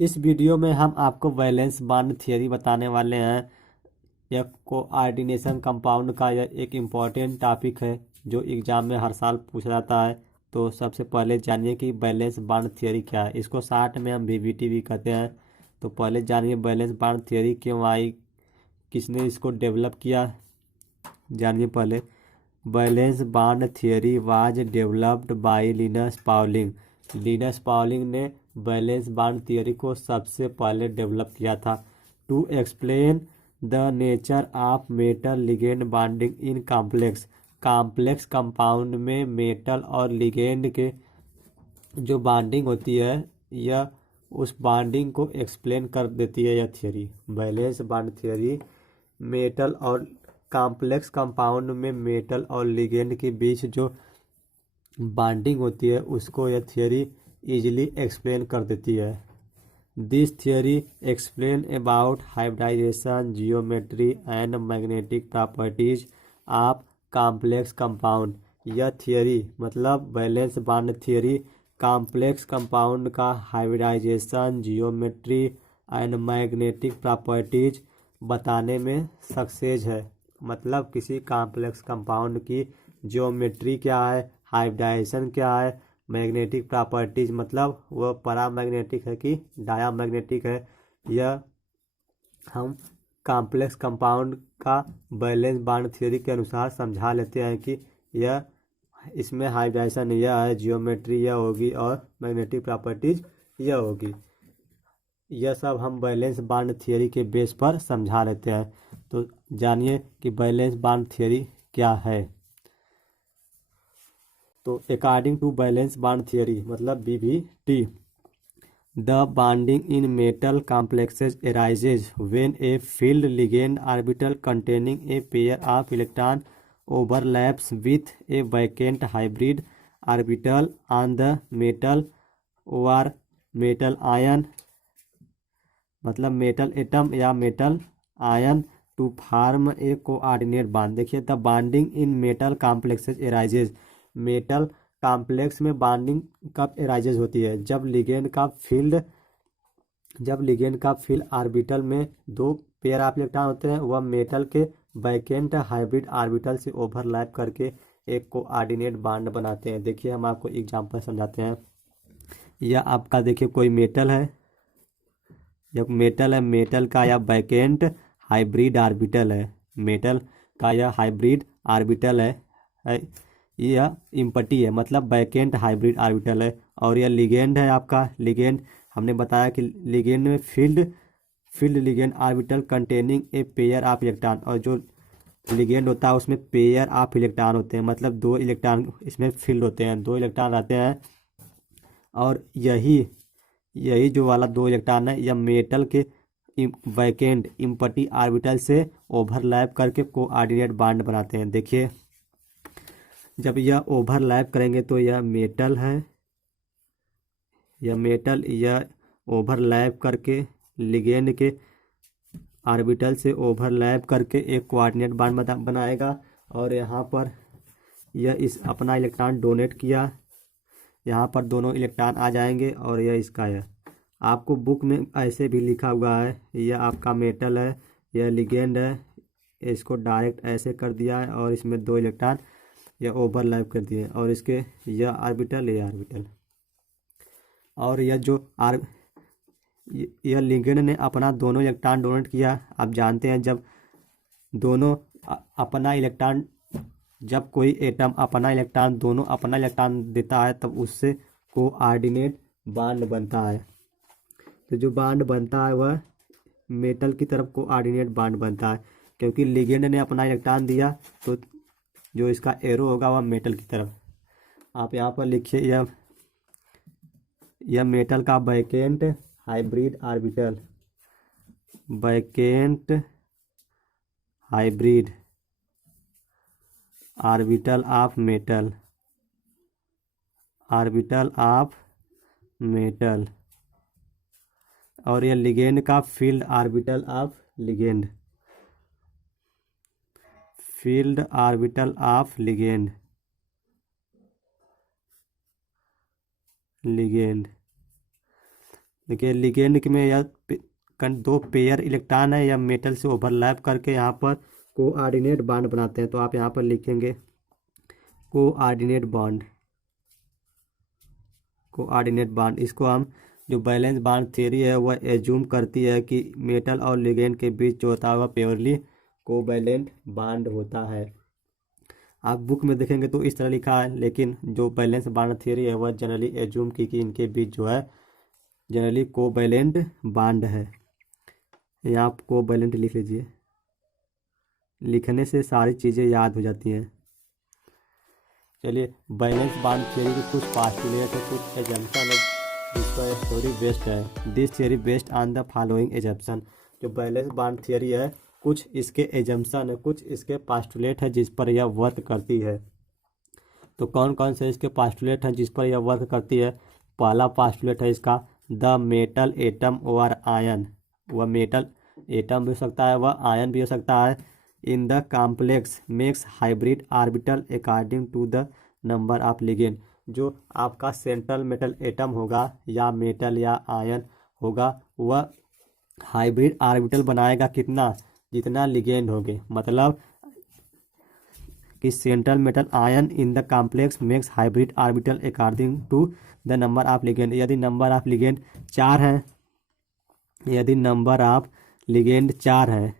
इस वीडियो में हम आपको वैलेंस बॉन्ड थियरी बताने वाले हैं। यह कोऑर्डिनेशन कंपाउंड का यह एक इम्पॉर्टेंट टॉपिक है जो एग्जाम में हर साल पूछा जाता है। तो सबसे पहले जानिए कि वैलेंस बॉन्ड थियरी क्या है। इसको शॉर्ट में हम वीबीटी भी कहते हैं। तो पहले जानिए वैलेंस बॉन्ड थियरी क्यों आई, किसने इसको डेवलप किया, जानिए पहले। Valence bond theory was developed by Linus Pauling. Linus Pauling ने वैलेंस बॉन्ड थियरी को सबसे पहले डेवलप किया था। To explain the nature of metal ligand bonding in complex. Complex compound में मेटल और लिगेंड के जो बॉन्डिंग होती है, यह उस बॉन्डिंग को एक्सप्लेन कर देती है यह theory. Valence bond theory metal और कॉम्प्लेक्स कंपाउंड में मेटल और लिगेंड के बीच जो बॉन्डिंग होती है उसको यह थियरी इजीली एक्सप्लेन कर देती है। This theory explain about hybridization, geometry and magnetic properties of complex compound. यह थियरी मतलब valence bond theory complex compound का hybridization, geometry and magnetic properties बताने में सक्सेस है। मतलब किसी कॉम्प्लेक्स कंपाउंड की ज्योमेट्री क्या है, हाइब्रिडाइजेशन क्या है, मैग्नेटिक प्रॉपर्टीज मतलब वह पैरामैग्नेटिक है कि डायामैग्नेटिक है, यह हम कॉम्प्लेक्स कंपाउंड का वैलेंस बॉन्ड थ्योरी के अनुसार समझा लेते हैं कि यह इसमें हाइब्रिडाइजेशन यह है, जियोमेट्री यह होगी और मैग्नेटिक प्रॉपर्टीज यह होगी। यह सब हम वैलेंस बॉन्ड थियरी के बेस पर समझा लेते हैं। तो जानिए कि वैलेंस बॉन्ड थियरी क्या है। तो according to valence bond theory मतलब VBT, the bonding in metal complexes arises when a filled ligand orbital containing a pair of electron overlaps with a vacant hybrid orbital on the metal or metal ion मतलब metal atom या metal ion to form a coordinate bond. देखिए the bonding in metal complexes arises. Metal complex में bonding कब arises होती है, जब ligand का filled orbital में दो पेयर ऑफ इलेक्ट्रॉन होते हैं, वह मेटल के वैकेंट हाइब्रिड ऑर्बिटल से ओवरलैप करके एक कोऑर्डिनेट बॉन्ड बनाते हैं। देखिए हम आपको एग्जांपल समझाते हैं। यह आपका देखिए कोई मेटल है, यह मेटल है, मेटल का यह वैकेंट हाइब्रिड ऑर्बिटल है, मेटल का यह हाइब्रिड ऑर्बिटल है। यह इम्पटी है मतलब वैकेंट हाइब्रिड ऑर्बिटल है। और यह लिगेंड है आपका। लिगेंड हमने बताया कि लिगेंड में field ligand orbital containing A pair of electron, और जो लिगेंड होता है उसमें पेयर ऑफ इलेक्ट्रॉन होते हैं मतलब दो इलेक्ट्रॉन इसमें फील्ड होते हैं, दो इलेक्ट्रॉन रहते हैं। और यही यही जो वाला दो इलेक्ट्रॉन है यह मेटल के वैकेंट इम्पटी ऑर्बिटल से ओवरलैप करके कोऑर्डिनेट बॉन्ड बनाते हैं। देखिए जब यह ओवरलैप करेंगे तो यह मेटल है, यह ओवरलैप करके लिगेंड के ऑर्बिटल से ओवरलैप करके एक कोऑर्डिनेट बॉन्ड बनाएगा। और यहाँ पर यह इस अपना इलेक्ट्रॉन डोनेट किया, यहाँ पर दोनों इलेक्ट्रॉन आ जाएंगे और यह इसका है। आपको बुक में ऐसे भी लिखा हुआ है, यह आपका मेटल है, यह लिगेंड है, इसको डायरेक्ट ऐसे कर दिया है और इसमें दो इलेक्ट्रॉन यह ओवरलैप कर दिए और इसके यह ऑर्बिटल और यह जो यह लिगेंड ने अपना दोनों इलेक्ट्रॉन डोनेट किया। आप जानते हैं जब दोनों अपना इलेक्ट्रॉन, जब कोई एटम दोनों अपना इलेक्ट्रॉन देता है तब उससे कोऑर्डिनेट बॉन्ड बनता है। तो जो बॉन्ड बनता है वह मेटल की तरफ कोऑर्डिनेट बॉन्ड बनता है, क्योंकि लिगेंड ने अपना इलेक्ट्रॉन दिया तो जो इसका एरो होगा वह मेटल की तरफ। आप यहाँ पर लिखिए यह मेटल का vacant hybrid orbital, vacant hybrid orbital of metal, orbital of metal. और यह लिगेंड का filled orbital of ligand, filled orbital of ligand, ligand. देखिए लिगेंड में यह दो पेयर इलेक्ट्रॉन है, या मेटल से ओवरलैप करके यहाँ पर कोऑर्डिनेट बॉन्ड बनाते हैं। तो आप यहाँ पर लिखेंगे कोऑर्डिनेट बॉन्ड, कोऑर्डिनेट बॉन्ड। इसको हम जो बैलेंस बॉन्ड थ्योरी है वह एज्यूम करती है कि मेटल और लिगेंड के बीच जो होता है वह प्योरली कोवैलेंट बॉन्ड होता है। आप बुक में देखेंगे तो इस तरह लिखा है, लेकिन जो बैलेंस बॉन्ड थ्योरी है वह जनरली एज्यूम की कि इनके बीच जो है जनरली कोवैलेंट बॉन्ड है। यहाँ आप कोवैलेंट लिख लीजिए, लिखने से सारी चीज़ें याद हो जाती हैं। चलिए, बैलेंस बॉन्ड थ्योरी के कुछ पास्टुलेट है, कुछ एजम्पशन है जिसका थ्योरी बेस्ड है। This theory based on the following assumption. जो बैलेंस बॉन्ड थ्योरी है कुछ इसके एजम्पशन है, कुछ इसके पास्टुलेट है जिस पर यह वर्क करती है। तो कौन कौन से इसके पास्टुलेट हैं जिस पर यह वर्क करती है? पहला पास्टुलेट है इसका the metal atom over ion. वह मेटल एटम भी हो सकता है, वह आयन भी हो सकता है। In the complex makes hybrid orbital according to the number of ligand. जो आपका सेंट्रल मेटल एटम होगा या मेटल या आयन होगा वह हाइब्रिड ऑर्बिटल बनाएगा कितना? जितना लिगेंड होंगे। मतलब कि central metal ion in the complex makes hybrid orbital according to the number of ligand. यदि नंबर ऑफ लिगेंड 4 है, यदि नंबर ऑफ लिगेंड 4 है,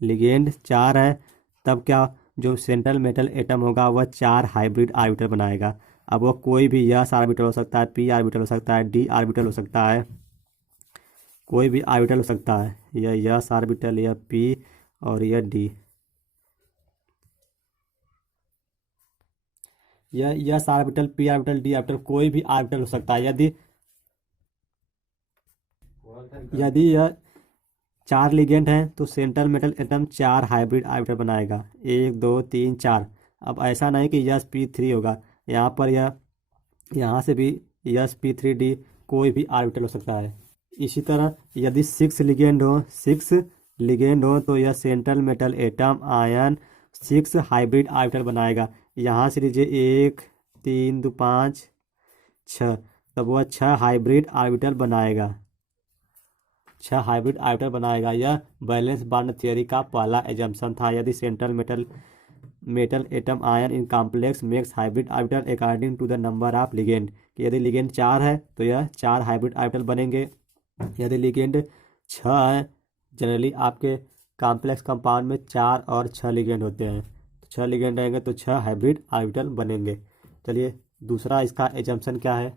लिगेंड 4 है, तब क्या जो सेंट्रल मेटल एटम होगा वह 4 हाइब्रिड ऑर्बिटल बनाएगा। अब वह कोई भी यस ऑर्बिटल हो सकता है, पी ऑर्बिटल हो सकता है, डी ऑर्बिटल हो सकता है, कोई भी ऑर्बिटल हो सकता है। यह यस ऑर्बिटल, यह पी और यह डी। यह s orbital, p orbital, D orbital, कोई भी ऑर्बिटल हो सकता है। यदि यदि यह 4 लिगेंड हैं तो central metal atom 4 hybrid orbital बनाएगा, 1 2 3 4। अब ऐसा नहीं कि यस P3 होगा, यहाँ पर यह यहाँ से भी यस P3D कोई भी ऑर्बिटल हो सकता है। इसी तरह यदि 6 लिगेंड हो, 6 लिगेंड हो तो यह central metal atom ion 6 hybrid orbital बनाएगा। यहाँ से लीजिए 1 3 2 5 6, तब वह 6 हाइब्रिड ऑर्बिटल बनाएगा, 6 हाइब्रिड ऑर्बिटल बनाएगा। यह बैलेंस बॉन्ड थ्योरी का पहला एजम्पशन था। यदि central metal atom ion in complex makes hybrid orbital according to the number of ligand, कि यदि लिगेंड 4 है तो यह 4 हाइब्रिड ऑर्बिटल बनेंगे। यदि लिगेंड 6 है, जनरली आपके कॉम्प्लेक्स कंपाउंड में 4 और 6 लिगेंड होते हैं, तो 6 लिगेंड रहेंगे तो 6 हाइब्रिड ऑर्बिटल बनेंगे। चलिए, दूसरा इसका एजम्पशन क्या है?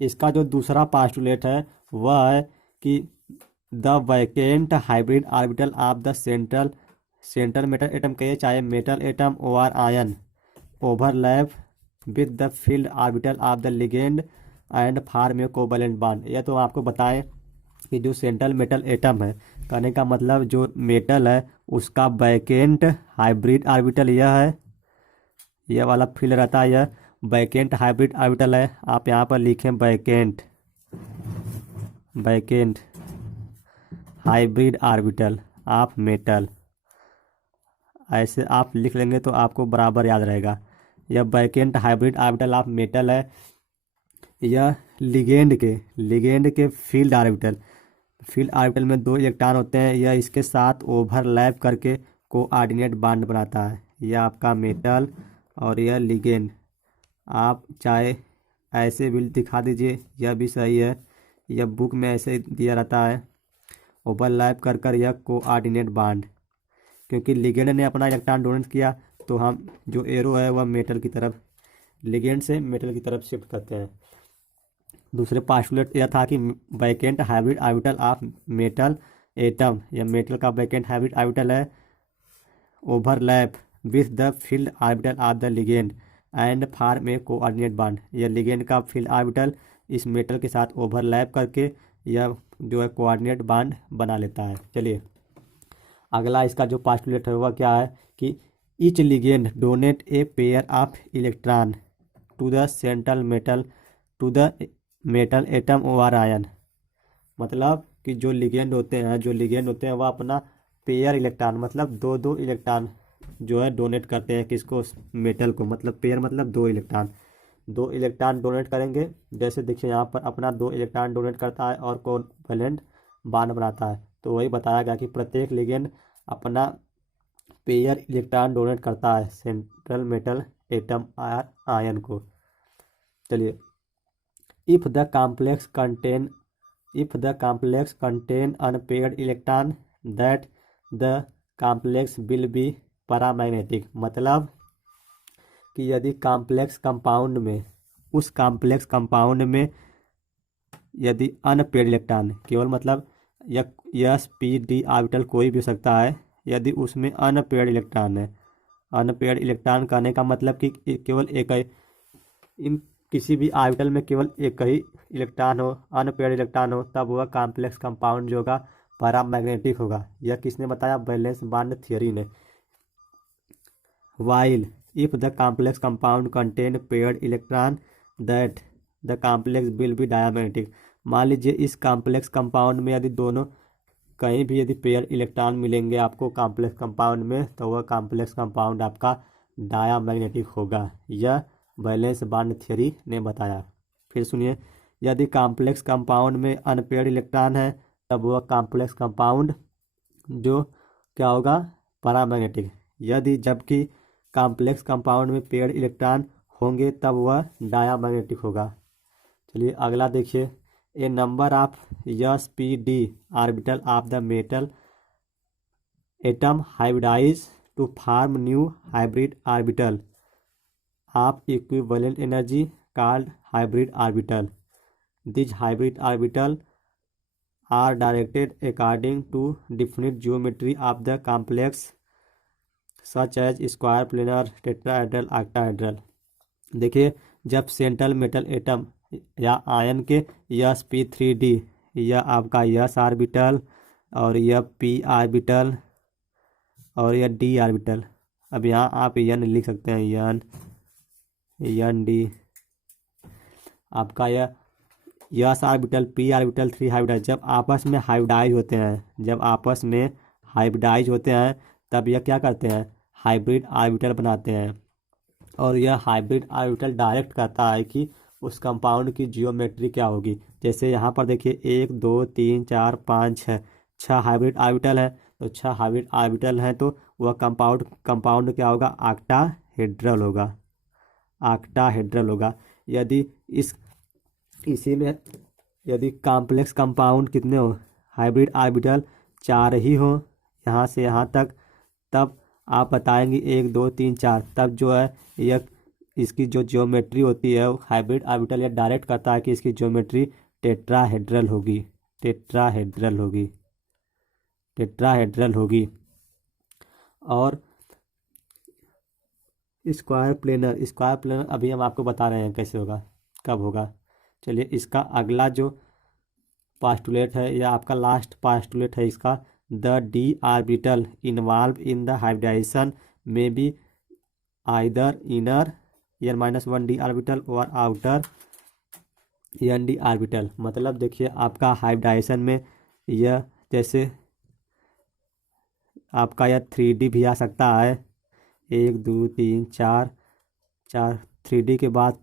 इसका जो दूसरा पास्टुलेट है वह है कि the vacant hybrid orbital of the central metal atom कहिए चाहे metal atom over ion overlap with the filled orbital of the ligand and form A covalent bond. यह तो आपको बताएं कि जो सेंट्रल मेटल एटम है, कहने का मतलब जो मेटल है उसका वैकेंट हाइब्रिड ऑर्बिटल यह है, यह वाला फील्ड रहता है, यह वैकेंट हाइब्रिड ऑर्बिटल है। आप यहाँ पर लिखें vacant hybrid orbital of metal, ऐसे आप लिख लेंगे तो आपको बराबर याद रहेगा। यह vacant hybrid orbital of metal है। यह लिगेंड के फील्ड ऑर्बिटल में 2 इलेक्ट्रॉन होते हैं। यह इसके साथ ओवरलैप करके कोऑर्डिनेट बॉन्ड बनाता है। यह आपका मेटल और यह लिगेंड, आप चाहे ऐसे भी दिखा दीजिए, यह भी सही है। यह बुक में ऐसे दिया रहता है, ओवरलैप कर कर यह कोऑर्डिनेट बॉन्ड। क्योंकि लिगेंड ने अपना इलेक्ट्रॉन डोनेट किया तो हम जो एरो है वह मेटल की तरफ, लिगेंड से मेटल की तरफ शिफ्ट करते हैं। दूसरे पास्टुलेट यह था कि vacant hybrid orbital of metal atom, यह मेटल का वैकेंट हाइब्रिड ऑर्बिटल है, overlap with the filled orbital of the ligand and form A coordinate bond. यह लिगेंड का फील्ड ऑर्बिटल इस मेटल के साथ ओवरलैप करके यह जो है कोऑर्डिनेट बॉन्ड बना लेता है। चलिए, अगला इसका जो पास्टुलेट है वह क्या है कि each ligand donate a pair of electron to the central metal atom over ion. मतलब कि जो लिगेंड होते हैं वह अपना पेयर इलेक्ट्रॉन, मतलब 2 इलेक्ट्रॉन जो है डोनेट करते हैं किसको? मेटल को। मतलब पेयर मतलब 2 इलेक्ट्रॉन दो इलेक्ट्रॉन डोनेट करेंगे। जैसे देखिए यहाँ पर अपना दो इलेक्ट्रॉन डोनेट करता है और कोवैलेंट बॉन्ड बनाता है। तो वही बताया गया कि प्रत्येक लिगेंड अपना पेयर इलेक्ट्रॉन डोनेट करता है सेंट्रल मेटल एटम आयन को। चलिए, if the complex contain unpaired electron that the complex will be paramagnetic। मतलब कि यदि उस कॉम्प्लेक्स कंपाउंड में यदि अनपेड इलेक्ट्रॉन, केवल मतलब यस पी डी ऑर्बिटल कोई भी हो सकता है, यदि उसमें अनपेड इलेक्ट्रॉन है। अनपेड इलेक्ट्रॉन कहने का मतलब कि केवल एक ही इन किसी भी ऑर्बिटल में केवल एक ही इलेक्ट्रॉन हो, अनपेड इलेक्ट्रॉन हो, तब वह कॉम्प्लेक्स कंपाउंड जो होगा पैरामैग्नेटिक होगा। यह किसने बताया? वैलेंस बॉन्ड थ्योरी ने। While if the complex compound contain paired electron that the complex will be diamagnetic. मान लीजिए इस कॉम्प्लेक्स कंपाउंड में यदि दोनों कहीं भी यदि पेयर इलेक्ट्रॉन मिलेंगे आपको कॉम्प्लेक्स कंपाउंड में, तो वह कॉम्प्लेक्स कंपाउंड आपका डायमैग्नेटिक होगा। यह वैलेंस बॉन्ड थ्योरी ने बताया। फिर सुनिए, यदि कॉम्प्लेक्स कंपाउंड में अनपेयर्ड इलेक्ट्रॉन है तब वह कॉम्प्लेक्स कंपाउंड जो क्या होगा? पैरामैग्नेटिक। यदि जबकि कॉम्प्लेक्स कंपाउंड में पेयर्ड इलेक्ट्रॉन होंगे तब वह डायमैग्नेटिक होगा। चलिए अगला देखिए, a number of s p d orbital of the metal atom hybridize to form new hybrid orbital of equivalent energy called hybrid orbital. These hybrid orbital are directed according to definite geometry of the complex such as square, planar, tetrahedral, octahedral। देखिए, जब central metal atom या ion के yes P three D, यह आपका yes orbital और यह P orbital और यह डी ऑर्बिटल। अब यहाँ आप यन लिख सकते हैं, यन डी आपका यह s orbital p orbital three hybridise जब आपस में हाइब्रिडाइज होते हैं तब यह क्या करते हैं? हाइब्रिड ऑर्बिटल बनाते हैं। और यह हाइब्रिड ऑर्बिटल डायरेक्ट करता है कि उस कंपाउंड की जियोमेट्री क्या होगी। जैसे यहाँ पर देखिए 1 2 3 4 5 6 छः हाइब्रिड ऑर्बिटल है। तो 6 हाइब्रिड ऑर्बिटल हैं तो वह कंपाउंड क्या होगा? ऑक्टाहेड्रल होगा। यदि इसी में यदि कॉम्प्लेक्स कंपाउंड कितने हो? हाइब्रिड ऑर्बिटल 4 ही हो यहाँ से यहाँ तक, तब आप बताएंगे 1 2 3 4, तब जो है यह इसकी जो ज्योमेट्री होती है हाइब्रिड ऑर्बिटल यह डायरेक्ट करता है कि इसकी ज्योमेट्री टेट्राहेड्रल होगी। और स्क्वायर प्लेनर अभी हम आपको बता रहे हैं कैसे होगा, कब होगा। चलिए, इसका अगला जो पास्टुलेट है या आपका लास्ट पास्टुलेट है इसका, the d orbital involve in the hybridisation में be either inner n-1 d orbital और आउटर n डी ऑर्बिटल। मतलब देखिए आपका हाइब्रिडाइजेशन में यह जैसे आपका यह 3D भी आ सकता है, 1 2 3 4 3D के बाद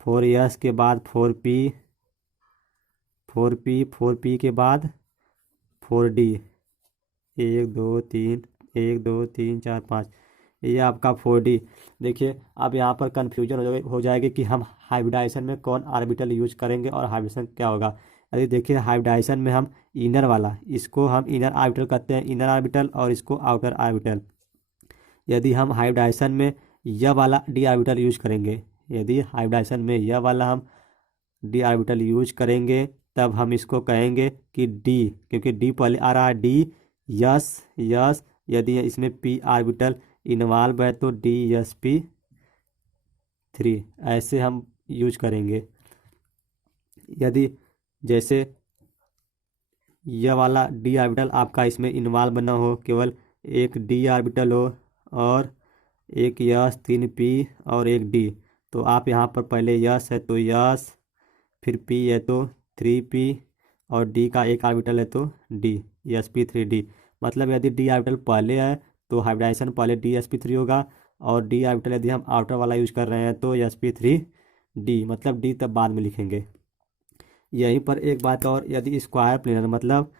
4s के बाद 4p के बाद 4D, 1 2 3 4 5, ये आपका 4D। देखिए अब यहाँ पर कन्फ्यूजन हो जाएगी कि हम हाइब्रिडाइजेशन में कौन ऑर्बिटल यूज करेंगे और हाइब्रिडेशन क्या होगा। यदि देखिए हाइब्रिडाइजेशन में हम इनर वाला, इसको हम इनर ऑर्बिटल कहते हैं, इनर ऑर्बिटल, और इसको आउटर ऑर्बिटल। यदि हम हाइब्रिडाइजेशन में यह वाला डी ऑर्बिटल यूज करेंगे, डी ऑर्बिटल यूज करेंगे तब हम इसको कहेंगे कि डी, क्योंकि डी पहले आ रहा है, डी यस। यदि इसमें पी ऑर्बिटल इन्वॉल्व है तो डी यस पी 3, ऐसे हम यूज करेंगे। यदि जैसे यह वाला डी ऑर्बिटल आपका इसमें इन्वॉल्व ना हो, केवल एक डी ऑर्बिटल हो और एक यस 3p और एक डी, तो आप यहाँ पर पहले यस है तो यस, फिर p है तो 3p और d का एक ऑर्बिटल है तो d, sp3d। मतलब यदि d ऑर्बिटल पहले है तो हाइब्रिडाइजेशन पहले dsp3 होगा और डी ऑर्बिटल यदि हम आउटर वाला यूज कर रहे हैं तो sp3d, मतलब डी तब बाद में लिखेंगे। यहीं पर एक बात और, यदि स्क्वायर प्लेनर मतलब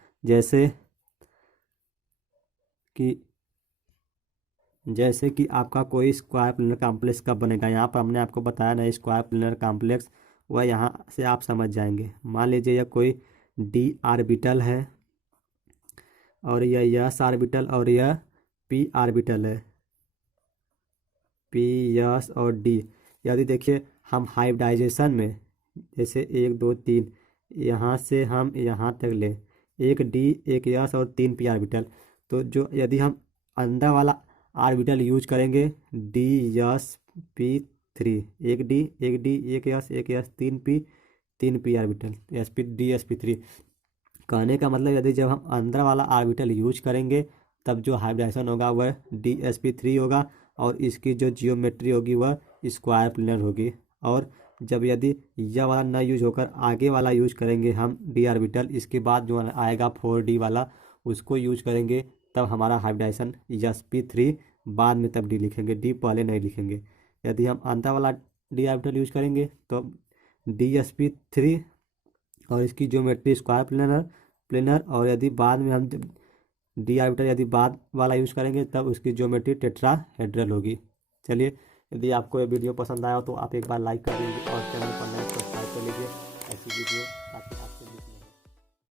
जैसे कि आपका कोई स्क्वायर प्लेनर कॉम्प्लेक्स कब बनेगा, यहाँ पर हमने आपको बताया ना स्क्वायर प्लेनर कॉम्प्लेक्स, वह यहाँ से आप समझ जाएंगे। मान लीजिए यह कोई डी आर्बिटल है और यह यस आर्बिटल और यह पी आर्बिटल है, पी यस और डी। यदि देखिए हम हाइब्रिडाइजेशन में जैसे 1 2 3 यहाँ से हम यहाँ तक ले, एक डी एक यस और 3 पी आर्बिटल, तो जो यदि हम अंदर वाला आर्बिटल यूज करेंगे डी यस p3, एक यस 3 पी आर्बिटल sp3। कहने का मतलब यदि जब हम अंदर वाला आर्बिटल यूज करेंगे तब जो हाइब्रिडाइजेशन होगा वह dsp3 होगा और इसकी जो जियोमेट्री होगी वह स्क्वायर प्लेनर होगी। और जब यदि यह वाला ना यूज होकर आगे वाला यूज करेंगे हम डी ऑर्बिटल, इसके बाद जो आएगा 4d वाला उसको यूज करेंगे, तब हमारा हाइब्रिडाइजेशन sp3 बाद में तब डी लिखेंगे, डी पहले नहीं लिखेंगे। यदि हम अंदर वाला डी ऑर्बिटल यूज करेंगे तो dsp3 और इसकी ज्योमेट्री स्क्वायर प्लेनर और यदि बाद में हम डी ऑर्बिटल यदि बाद वाला यूज़ करेंगे तब उसकी ज्योमेट्री टेट्राहेड्रल होगी। चलिए, यदि आपको ये वीडियो पसंद आया हो तो आप एक बार लाइक कर दीजिए और चैनल पर नए सब्सक्राइब कर लीजिए ऐसी वीडियो